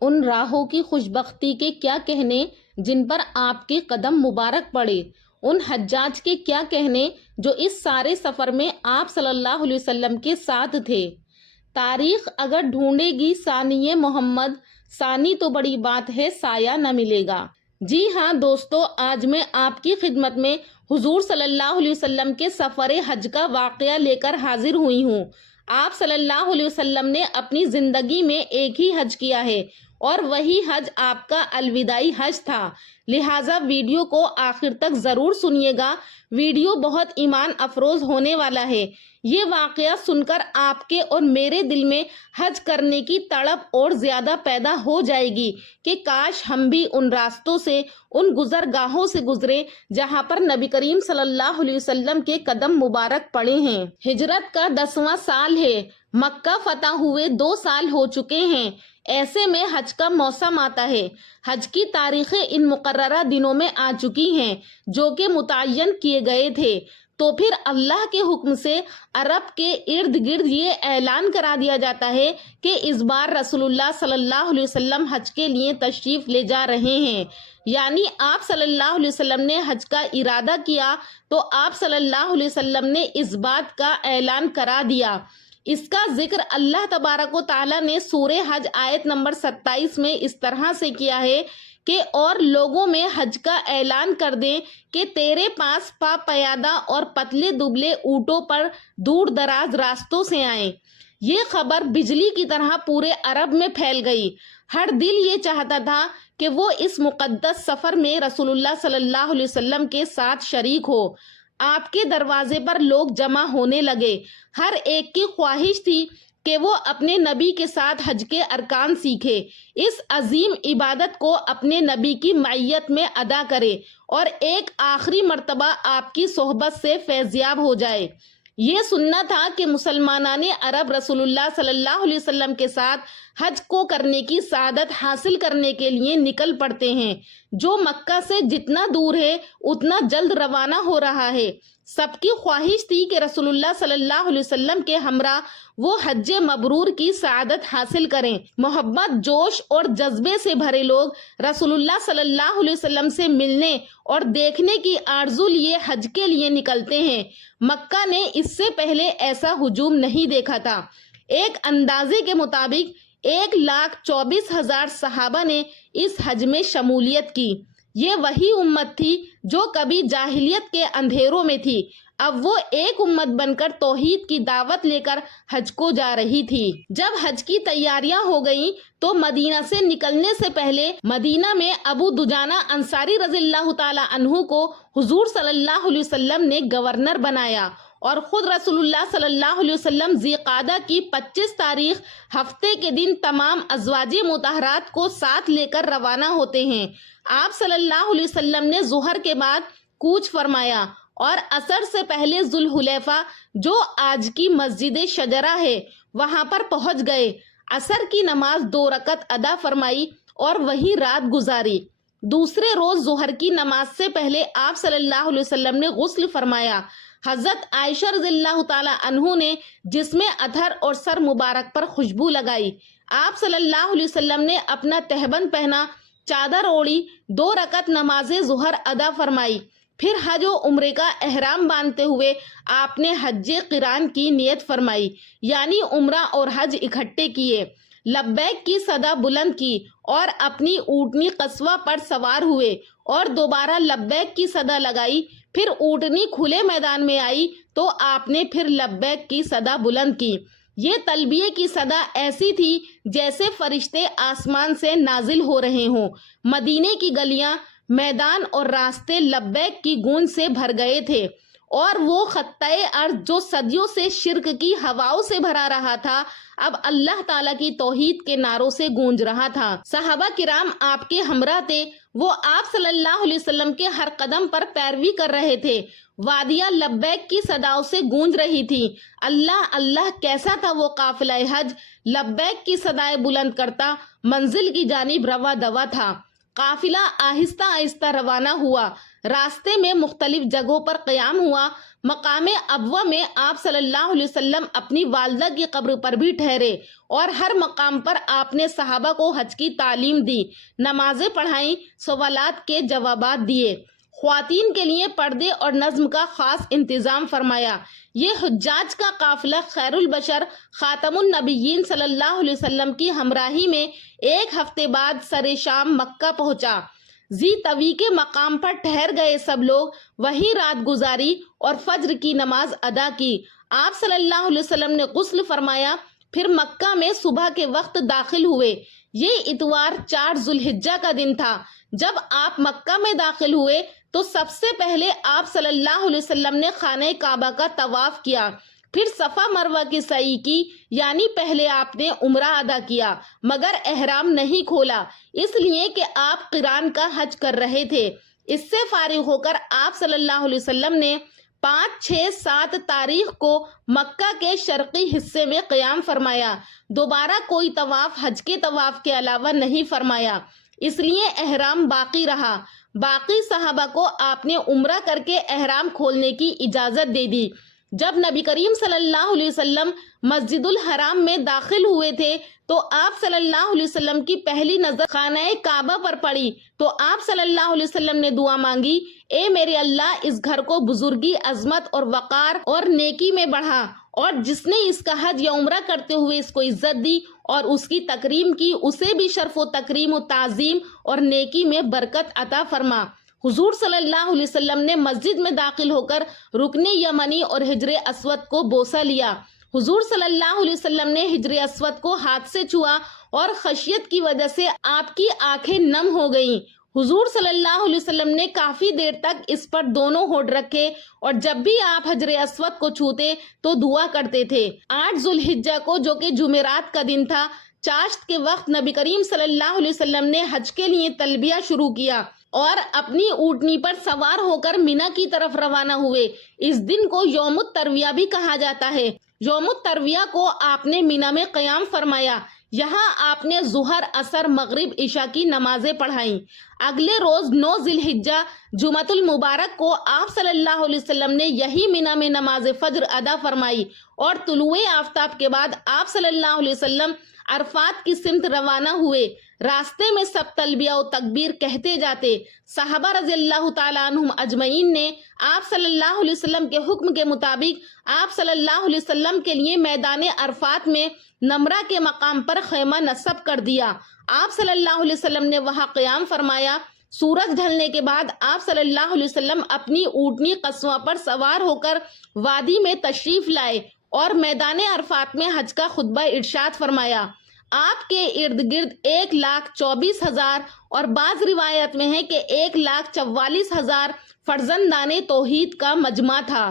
ان راہوں کی خوشبختی کے کیا کہنے جن پر آپ کے قدم مبارک پڑے، ان حجاج کے کیا کہنے جو اس سارے سفر میں آپ صلی اللہ علیہ وسلم کے ساتھ تھے۔ تاریخ اگر ڈھونڈے گی ثانی محمد، ثانی تو بڑی بات ہے سایہ نہ ملے گا۔ جی ہاں دوستو، آج میں آپ کی خدمت میں حضور صلی اللہ علیہ وسلم کے سفر حج کا واقعہ لے کر حاضر ہوئی ہوں۔ آپ صلی اللہ علیہ وسلم نے اپنی زندگی میں ایک ہی حج کیا ہے اور وہی حج آپ کا الوداعی حج تھا، لہٰذا ویڈیو کو آخر تک ضرور سنیے گا۔ ویڈیو بہت ایمان افروز ہونے والا ہے۔ یہ واقعہ سن کر آپ کے اور میرے دل میں حج کرنے کی تڑپ اور زیادہ پیدا ہو جائے گی کہ کاش ہم بھی ان راستوں سے، ان گزرگاہوں سے گزرے جہاں پر نبی کریم صلی اللہ علیہ وسلم کے قدم مبارک پڑے ہیں۔ ہجرت کا 10واں سال ہے، مکہ فتح ہوئے 2 سال ہو چکے ہیں، ایسے میں حج کا موسم آتا ہے۔ حج کی تاریخیں ان مقررہ دنوں میں آ چکی ہیں جو کہ متعین کیے گئے تھے، تو پھر اللہ کے حکم سے عرب کے ارد گرد یہ اعلان کرا دیا جاتا ہے کہ اس بار رسول اللہ صلی اللہ علیہ وسلم حج کے لیے تشریف لے جا رہے ہیں، یعنی آپ صلی اللہ علیہ وسلم نے حج کا ارادہ کیا تو آپ صلی اللہ علیہ وسلم نے اس بات کا اعلان کرا دیا۔ اس کا ذکر اللہ تبارک و تعالیٰ نے سورہ حج آیت نمبر 27 میں اس طرح سے کیا ہے کہ اور لوگوں میں حج کا اعلان کر دیں کہ تیرے پاس پا پیادہ اور پتلے دبلے اونٹوں پر دور دراز راستوں سے آئیں۔ یہ خبر بجلی کی طرح پورے عرب میں پھیل گئی۔ ہر دل یہ چاہتا تھا کہ وہ اس مقدس سفر میں رسول اللہ صلی اللہ علیہ وسلم کے ساتھ شریک ہو۔ آپ کے دروازے پر لوگ جمع ہونے لگے، ہر ایک کی خواہش تھی کہ وہ اپنے نبی کے ساتھ حج کے ارکان سیکھے، اس عظیم عبادت کو اپنے نبی کی معیت میں ادا کرے اور ایک آخری مرتبہ آپ کی صحبت سے فیضیاب ہو جائے۔ یہ سننا تھا کہ مسلمانان عرب رسول اللہ صلی اللہ علیہ وسلم کے ساتھ حج کو کرنے کی سعادت حاصل کرنے کے لیے نکل پڑتے ہیں، جو مکہ سے جتنا دور ہے اتنا جلد روانہ ہو رہا ہے۔ سب کی خواہش تھی کہ رسول اللہ صلی اللہ علیہ وسلم کے ہمراہ وہ حج مبرور کی سعادت حاصل کریں۔ محبت، جوش اور جذبے سے بھرے لوگ رسول اللہ صلی اللہ علیہ وسلم سے ملنے اور دیکھنے کی آرزو لیے حج کے لیے نکلتے ہیں۔ مکہ نے اس سے پہلے ایسا ہجوم نہیں دیکھا تھا۔ ایک اندازے کے مطابق 1,24,000 صحابہ نے اس حج میں شمولیت کی۔ یہ وہی امت تھی جو کبھی جاہلیت کے اندھیروں میں تھی، اب وہ ایک امت بن کر توحید کی دعوت لے کر حج کو جا رہی تھی۔ جب حج کی تیاریاں ہو گئیں تو مدینہ سے نکلنے سے پہلے مدینہ میں ابو دجانہ انصاری رضی اللہ تعالی عنہ کو حضور صلی اللہ علیہ وسلم نے گورنر بنایا اور خود رسول اللہ صلی اللہ علیہ وسلم ذی قعدہ کی 25 تاریخ ہفتے کے دن تمام ازواج مطہرات کو ساتھ لے کر روانہ ہوتے ہیں۔ آپ صلی اللہ علیہ وسلم نے ظہر کے بعد کوچ فرمایا اور عصر سے پہلے ذوالحلیفہ جو آج کی مسجد شجرہ ہے وہاں پر پہنچ گئے۔ عصر کی نماز 2 رکعت ادا فرمائی اور وہی رات گزاری۔ دوسرے روز ظہر کی نماز سے پہلے آپ صلی اللہ علیہ وسلم نے غسل فرمایا۔ حضرت عائشہ رضی اللہ تعالی عنہ نے جسم اطہر اور سر مبارک پر خوشبو لگائی۔ آپ صلی اللہ علیہ وسلم نے اپنا تہبند پہنا، چادر اوڑی، 2 رکعت نماز ظہر ادا فرمائی۔ پھر حج و عمرے کا احرام باندھتے ہوئے آپ نے حج قران کی نیت فرمائی، یعنی عمرہ اور حج اکٹھے کیے۔ لبیک کی صدا بلند کی اور اپنی اونٹنی قصوہ پر سوار ہوئے اور دوبارہ لبیک کی صدا لگائی۔ پھر اونٹنی کھلے میدان میں آئی تو آپ نے پھر لبیک کی صدا بلند کی۔ یہ تلبیہ کی صدا ایسی تھی جیسے فرشتے آسمان سے نازل ہو رہے ہوں۔ مدینے کی گلیاں، میدان اور راستے لبیک کی گونج سے بھر گئے تھے اور وہ خطۂ ارض جو صدیوں سے شرک کی ہواؤں سے بھرا رہا تھا اب اللہ تعالیٰ کی توحید کے نعروں سے گونج رہا تھا۔ صحابہ کرام آپ کے ہمراہ تھے، وہ آپ صلی اللہ علیہ وسلم کے ہر قدم پر پیروی کر رہے تھے۔ وادیاں لبیک کی صداؤں سے گونج رہی تھی۔ اللہ اللہ کیسا تھا وہ قافلہ حج، لبیک کی صدائیں بلند کرتا منزل کی جانب رواں دوا تھا۔ قافلہ آہستہ آہستہ روانہ ہوا، راستے میں مختلف جگہوں پر قیام ہوا۔ مقام ابوا میں آپ صلی اللہ علیہ وسلم اپنی والدہ کی قبر پر بھی ٹھہرے اور ہر مقام پر آپ نے صحابہ کو حج کی تعلیم دی، نمازیں پڑھائیں، سوالات کے جوابات دیے، خواتین کے لیے پردے اور نظم کا خاص انتظام فرمایا۔ یہ حجاج کا قافلہ خیر البشر خاتم النبیین صلی اللہ علیہ وسلم کی ہمراہی میں ایک ہفتے بعد سر شام مکہ پہنچا۔ زی طوی کے مقام پر ٹھہر گئے سب لوگ وہیں رات گزاری اور فجر کی نماز ادا کی۔ آپ صلی اللہ علیہ وسلم نے غسل فرمایا، پھر مکہ میں صبح کے وقت داخل ہوئے۔ یہ اتوار 4 ذو الحجہ کا دن تھا۔ جب آپ مکہ میں داخل ہوئے تو سب سے پہلے آپ صلی اللہ علیہ وسلم نے خانہ کعبہ کا طواف کیا، پھر صفا مروہ کی سعی کی، یعنی پہلے آپ نے عمرہ ادا کیا مگر احرام نہیں کھولا، اس لیے کہ آپ قران کا حج کر رہے تھے۔ اس سے فارغ ہو کر آپ صلی اللہ علیہ وسلم نے 5، 6، 7 تاریخ کو مکہ کے شرقی حصے میں قیام فرمایا۔ دوبارہ کوئی طواف حج کے طواف کے علاوہ نہیں فرمایا، اس لیے احرام باقی رہا۔ باقی صحابہ کو آپ نے عمرہ کر کے احرام کھولنے کی اجازت دے دی۔ جب نبی کریم صلی اللہ علیہ وسلم مسجد الحرام میں داخل ہوئے تھے تو آپ صلی اللہ علیہ وسلم کی پہلی نظر خانہ کعبہ پر پڑی تو آپ صلی اللہ علیہ وسلم نے دعا مانگی، اے میرے اللہ، اس گھر کو بزرگی، عظمت اور وقار اور نیکی میں بڑھا، اور جس نے اس کا حج یا عمرہ کرتے ہوئے اس کو عزت دی اور اس کی تکریم کی، اسے بھی شرف و تکریم و تعظیم اور نیکی میں برکت عطا فرما۔ حضور صلی اللہ علیہ وسلم نے مسجد میں داخل ہو کر رکن یمنی اور حجر اسود کو بوسہ لیا۔ حضور صلی اللہ علیہ وسلم نے حجر اسود کو ہاتھ سے چھوا اور خشیت کی وجہ سے آپ کی آنکھیں نم ہو گئیں۔ حضور صلی اللہ علیہ وسلم نے کافی دیر تک اس پر دونوں ہونٹ رکھے اور جب بھی آپ حجر اسود کو چھوتے تو دعا کرتے تھے۔ 8 ذو الحجہ کو، جو کہ جمعرات کا دن تھا، چاشت کے وقت نبی کریم صلی اللہ علیہ وسلم نے حج کے لیے تلبیہ شروع کیا اور اپنی اونٹنی پر سوار ہو کر مینا کی طرف روانہ ہوئے۔ اس دن کو یوم الترویہ بھی کہا جاتا ہے۔ یوم الترویہ کو آپ نے مینا میں قیام فرمایا۔ یہاں آپ نے ظہر، عصر، مغرب، عشاء کی نمازیں پڑھائیں۔ اگلے روز 9 ذی الحجہ جمعۃ المبارک کو آپ صلی اللہ علیہ وسلم نے یہی مینا میں نماز فجر ادا فرمائی اور طلوع آفتاب کے بعد آپ صلی اللہ علیہ وسلم عرفات کی سمت روانہ ہوئے۔ راستے میں سب تلبیہ و تکبیر کہتے جاتے۔ صحابہ رضی اللہ تعالیٰ عنہم اجمعین نے آپ صلی اللہ علیہ وسلم کے حکم کے مطابق آپ صلی اللہ علیہ وسلم کے لیے میدان عرفات میں نمرہ کے مقام پر خیمہ نصب کر دیا۔ آپ صلی اللہ علیہ وسلم نے وہاں قیام فرمایا۔ سورج ڈھلنے کے بعد آپ صلی اللہ علیہ وسلم اپنی اونٹنی قصواں پر سوار ہو کر وادی میں تشریف لائے اور میدان عرفات میں حج کا خطبہ ارشاد فرمایا۔ آپ کے ارد گرد 1,24,000 اور بعض روایت میں ہے کہ 1,44,000 فرزندان توحید کا مجمع تھا۔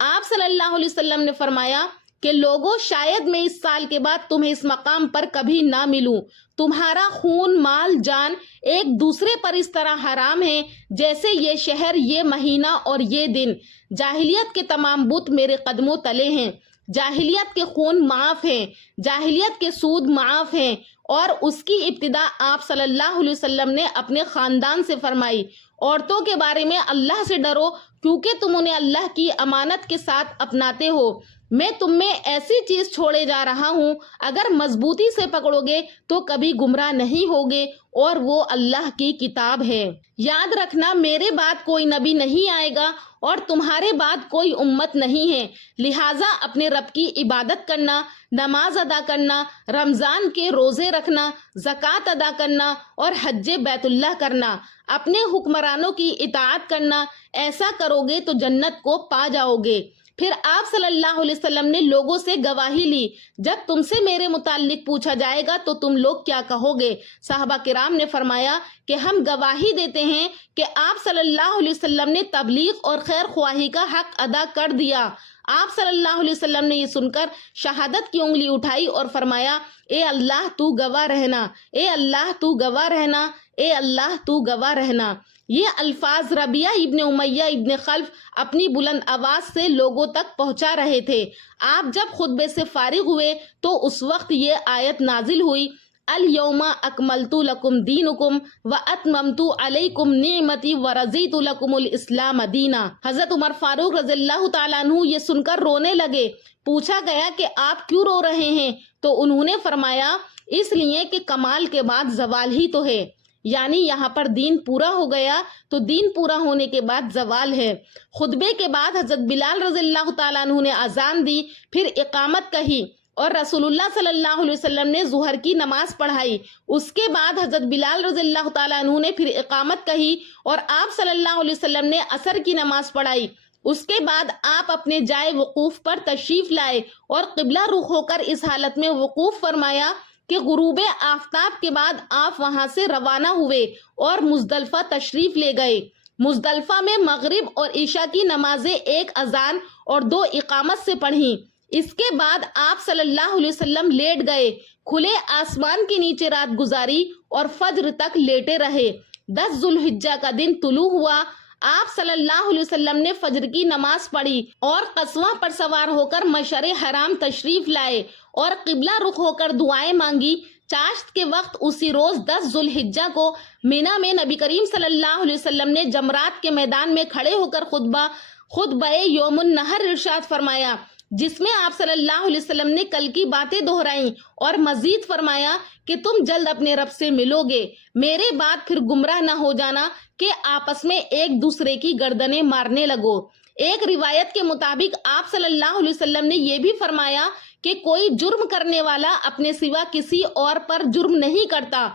آپ صلی اللہ علیہ وسلم نے فرمایا کہ لوگوں، شاید میں اس سال کے بعد تمہیں اس مقام پر کبھی نہ ملوں۔ تمہارا خون، مال، جان ایک دوسرے پر اس طرح حرام ہے جیسے یہ شہر، یہ مہینہ اور یہ دن۔ جاہلیت کے تمام بت میرے قدموں تلے ہیں۔ جاہلیت کے خون معاف ہیں، جاہلیت کے سود معاف ہیں، اور اس کی ابتدا آپ صلی اللہ علیہ وسلم نے اپنے خاندان سے فرمائی۔ عورتوں کے بارے میں اللہ سے ڈرو کیونکہ تم انہیں اللہ کی امانت کے ساتھ اپناتے ہو۔ میں تم میں ایسی چیز چھوڑے جا رہا ہوں، اگر مضبوطی سے پکڑو گے تو کبھی گمراہ نہیں ہوگے، اور وہ اللہ کی کتاب ہے۔ یاد رکھنا، میرے بعد کوئی نبی نہیں آئے گا اور تمہارے بعد کوئی امت نہیں ہے، لہٰذا اپنے رب کی عبادت کرنا، نماز ادا کرنا، رمضان کے روزے رکھنا، زکوٰۃ ادا کرنا اور حج بیت اللہ کرنا، اپنے حکمرانوں کی اطاعت کرنا۔ ایسا کرو گے تو جنت کو پا جاؤ گے۔ پھر آپ صلی اللہ علیہ وسلم نے لوگوں سے گواہی لی، جب تم سے میرے متعلق پوچھا جائے گا تو تم لوگ کیا کہو گے؟ صحابہ کرام نے فرمایا کہ ہم گواہی دیتے ہیں کہ آپ صلی اللہ علیہ وسلم نے تبلیغ اور خیر خواہی کا حق ادا کر دیا۔ آپ صلی اللہ علیہ وسلم نے یہ سن کر شہادت کی انگلی اٹھائی اور فرمایا، اے اللہ تو گواہ رہنا، اے اللہ تو گواہ رہنا، اے اللہ تو گواہ رہنا۔ یہ الفاظ ربیعہ ابن امیہ ابن خلف اپنی بلند آواز سے لوگوں تک پہنچا رہے تھے۔ آپ جب خطبے سے فارغ ہوئے تو اس وقت یہ آیت نازل ہوئی، اليوم اکملت لکم دینکم واتممت علیکم نعمتی ورضیت لکم الاسلام دینا۔ حضرت عمر فاروق رضی اللہ تعالیٰ عنہ یہ سن کر رونے لگے۔ پوچھا گیا کہ آپ کیوں رو رہے ہیں؟ تو انہوں نے فرمایا اس لیے کہ کمال کے بعد زوال ہی تو ہے، یعنی یہاں پر دین پورا ہو گیا تو دین پورا ہونے کے بعد زوال ہے۔ خطبے کے بعد حضرت بلال رضی اللہ تعالیٰ عنہ نے اذان دی، پھر اقامت کہی اور رسول اللہ صلی اللہ علیہ وسلم نے ظہر کی نماز پڑھائی۔ اس کے بعد حضرت بلال رضی اللہ تعالیٰ عنہ نے پھر اقامت کہی اور آپ صلی اللہ علیہ وسلم نے عصر کی نماز پڑھائی۔ اس کے بعد آپ اپنے جائے وقوف پر تشریف لائے اور قبلہ رخ ہو کر اس حالت میں وقوف فرمایا کہ غروب آفتاب کے بعد آپ وہاں سے روانہ ہوئے اور مزدلفہ تشریف لے گئے۔ مزدلفہ میں مغرب اور عشاء کی نمازیں ایک اذان اور 2 اقامت سے پڑھیں۔ اس کے بعد آپ صلی اللہ علیہ وسلم لیٹ گئے، کھلے آسمان کے نیچے رات گزاری اور فجر تک لیٹے رہے۔ 10 ذو الحجہ کا دن طلوع ہوا، آپ صلی اللہ علیہ وسلم نے فجر کی نماز پڑھی اور قصواں پر سوار ہو کر مشعر حرام تشریف لائے اور قبلہ رخ ہو کر دعائیں مانگی۔ چاشت کے وقت اسی روز 10 ذو الحجہ کو مینا میں نبی کریم صلی اللہ علیہ وسلم نے جمرات کے میدان میں کھڑے ہو کر خطبہ یوم النحر ارشاد فرمایا، جس میں آپ صلی اللہ علیہ وسلم نے کل کی باتیں دہرائیں اور مزید فرمایا کہ تم جلد اپنے رب سے ملو گے، میرے بعد پھر گمراہ نہ ہو جانا کہ آپس میں ایک دوسرے کی گردنیں مارنے لگو۔ ایک روایت کے مطابق آپ صلی اللہ علیہ وسلم نے یہ بھی فرمایا کہ کوئی جرم کرنے والا اپنے سوا کسی اور پر جرم نہیں کرتا،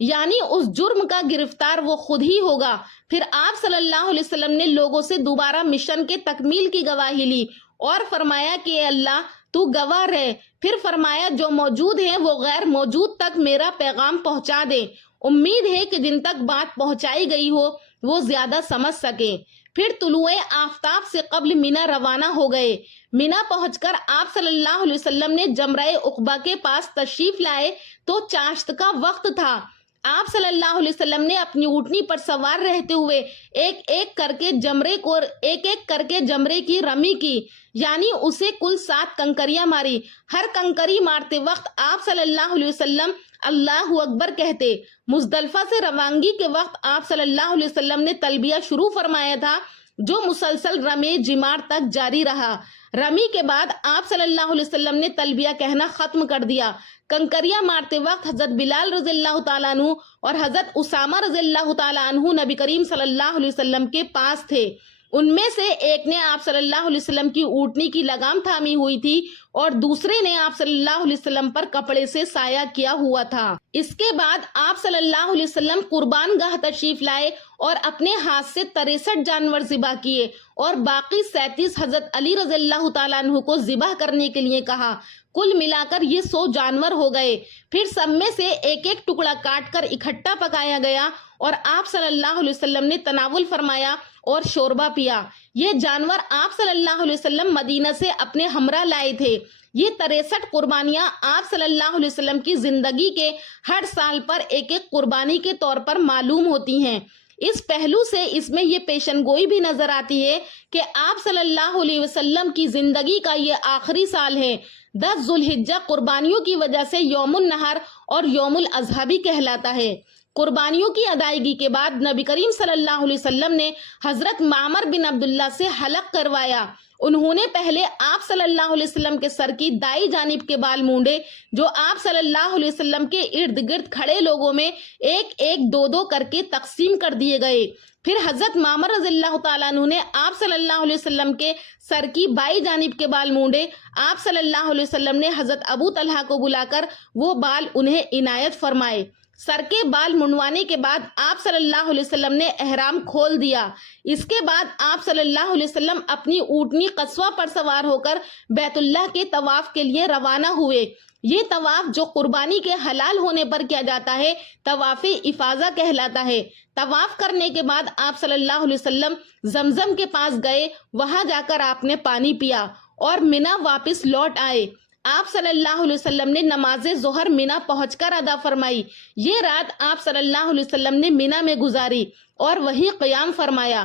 یعنی اس جرم کا گرفتار وہ خود ہی ہوگا۔ پھر آپ صلی اللہ علیہ وسلم نے لوگوں سے دوبارہ مشن کے تکمیل کی گواہی لی اور فرمایا کہ اے اللہ تو گواہ رہے، پھر فرمایا جو موجود ہیں وہ غیر موجود تک میرا پیغام پہنچا دیں، امید ہے کہ جن تک بات پہنچائی گئی ہو وہ زیادہ سمجھ سکیں۔ پھر طلوع آفتاب سے قبل مینا روانہ ہو گئے۔ مینا پہنچ کر آپ صلی اللہ علیہ وسلم نے جمرہ عقبہ کے پاس تشریف لائے تو چاشت کا وقت تھا۔ آپ صلی اللہ علیہ وسلم نے اپنی اونٹنی پر سوار رہتے ہوئے ایک ایک کر کے جمرے کی رمی کی، یعنی اسے کل 7 کنکریاں ماری۔ ہر کنکری مارتے وقت آپ صلی اللہ علیہ وسلم اللہ اکبر کہتے۔ مزدلفہ سے روانگی کے وقت آپ صلی اللہ علیہ وسلم نے تلبیہ شروع فرمایا تھا جو مسلسل رمی جمار تک جاری رہا۔ رمی کے بعد آپ صلی اللہ علیہ وسلم نے تلبیہ کہنا ختم کر دیا۔ کنکریاں مارتے وقت حضرت بلال رضی اللہ تعالیٰ عنہ اور حضرت اسامہ رضی اللہ تعالیٰ عنہ نبی کریم صلی اللہ علیہ وسلم کے پاس تھے۔ ان میں سے ایک نے آپ صلی اللہ علیہ وسلم کی اونٹنی کی لگام تھامی ہوئی تھی اور دوسرے نے آپ صلی اللہ علیہ وسلم پر کپڑے سے سایہ کیا ہوا تھا۔ اس کے بعد آپ صلی اللہ علیہ وسلم قربان گاہ تشریف لائے اور اپنے ہاتھ سے 63 جانور ذبح کیے اور باقی 37 حضرت علی رضی اللہ تعالیٰ عنہ کو ذبح کرنے کے لیے کہا۔ کل ملا کر یہ 100 جانور ہو گئے۔ پھر سب میں سے ایک ایک ٹکڑا کاٹ کر اکٹھا پکایا گیا اور آپ صلی اللہ علیہ وسلم نے تناول فرمایا اور شوربہ پیا۔ یہ جانور آپ صلی اللہ علیہ وسلم مدینہ سے اپنے ہمراہ لائے تھے۔ یہ 63 قربانیاں آپ صلی اللہ علیہ وسلم کی زندگی کے ہر سال پر ایک ایک قربانی کے طور پر معلوم ہوتی ہیں۔ اس پہلو سے اس میں یہ پیشن گوئی بھی نظر آتی ہے کہ آپ صلی اللہ علیہ وسلم کی زندگی کا یہ آخری سال ہے۔ 10 ذو الحجہ قربانیوں کی وجہ سے یوم النحر اور یوم الاضحیٰ بھی کہلاتا ہے۔ قربانیوں کی ادائیگی کے بعد نبی کریم صلی اللہ علیہ وسلم نے حضرت معمر بن عبداللہ سے حلق کروایا۔ انہوں نے پہلے آپ صلی اللہ علیہ وسلم کے سر کی دائیں جانب کے بال مونڈے جو آپ صلی اللہ علیہ وسلم کے ارد گرد کھڑے لوگوں میں ایک ایک 2 کر کے تقسیم کر دیے گئے۔ پھر حضرت معمر رضی اللہ تعالیٰ عنہ نے آپ صلی اللہ علیہ وسلم کے سر کی بائیں جانب کے بال مونڈے۔ آپ صلی اللہ علیہ وسلم نے حضرت ابو طلحہ کو بلا کر وہ بال انہیں عنایت فرمائے۔ سر کے بال منڈوانے کے بعد آپ صلی اللہ علیہ وسلم نے احرام کھول دیا۔ اس کے بعد آپ صلی اللہ علیہ وسلم اپنی اونٹنی قصوہ پر سوار ہو کر بیت اللہ کے طواف کے لیے روانہ ہوئے۔ یہ طواف جو قربانی کے حلال ہونے پر کیا جاتا ہے طواف افاضہ کہلاتا ہے۔ طواف کرنے کے بعد آپ صلی اللہ علیہ وسلم زمزم کے پاس گئے، وہاں جا کر آپ نے پانی پیا اور مینا واپس لوٹ آئے۔ آپ صلی اللہ علیہ وسلم نے نماز ظہر مینا پہنچ کر ادا فرمائی۔ یہ رات آپ صلی اللہ علیہ وسلم نے مینا میں گزاری اور وہیں قیام فرمایا۔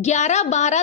11, 12,